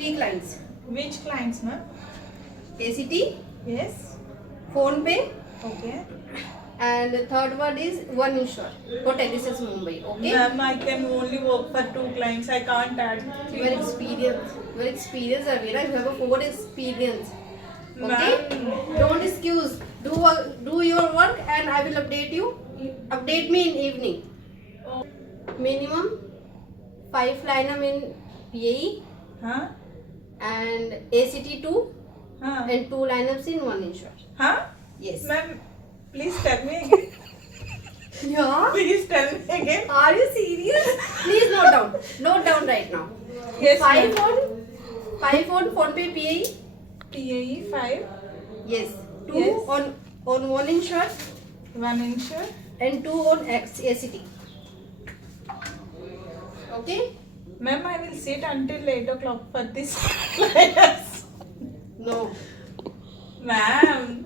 3 clients. Which clients, ma'am? ACT, Yes. Phone Pay, Okay. and the third one is One Insure for Telesis Mumbai. Okay. Ma'am, I can only work for 2 clients. I can't add You are 3 more. experienced. You are experienced, Avira. You have a 4 experience. Okay. Ma'am. Don't excuse. Do your work, and I will update you. Update me in evening. Oh. Minimum 5 lineup in PAE Huh? and ACT 2 Huh? and 2 lineups in One Insure. Huh? Yes. Ma'am, please tell me again. Yeah. Please tell me again. Are you serious? Please note down. Note down right now. Yes, 5 ma'am. on Phone Pay PAE. PAE 5, Yes. 2 Yes. on One Insure 1 insure. and 2 on ACT. Okay? Ma'am, I will sit until 8 o'clock for this class. No. Ma'am.